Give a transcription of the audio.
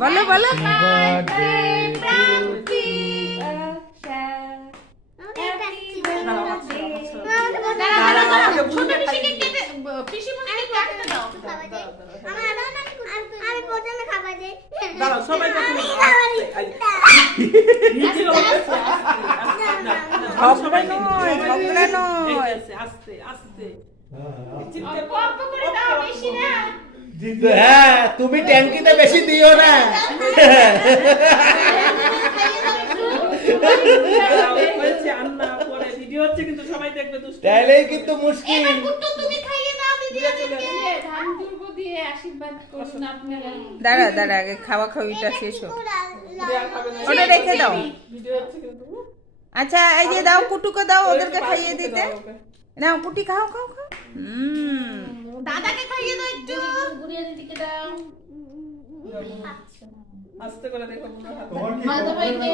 বলো বলো। হ্যাঁ, তুমি ট্যাঙ্কিতে বেশি দিও না। তাইলেই কিন্তু মুশকিল। দাঁড়া দাঁড়া, আগে খাওয়া খাওয়িটা শেষ হোক। ওটা রেখে দাও। আচ্ছা এই যে দাও, কুটুকে দাও, ওদেরকে খাইয়ে দিতে। নাও কুটি, খাও খাও খাও। দাদাকে খাইয়ে দাও একটু। গুড়িয়া দিদিকে দাও। আস্তে করে দেখো। মাধব ভাইকে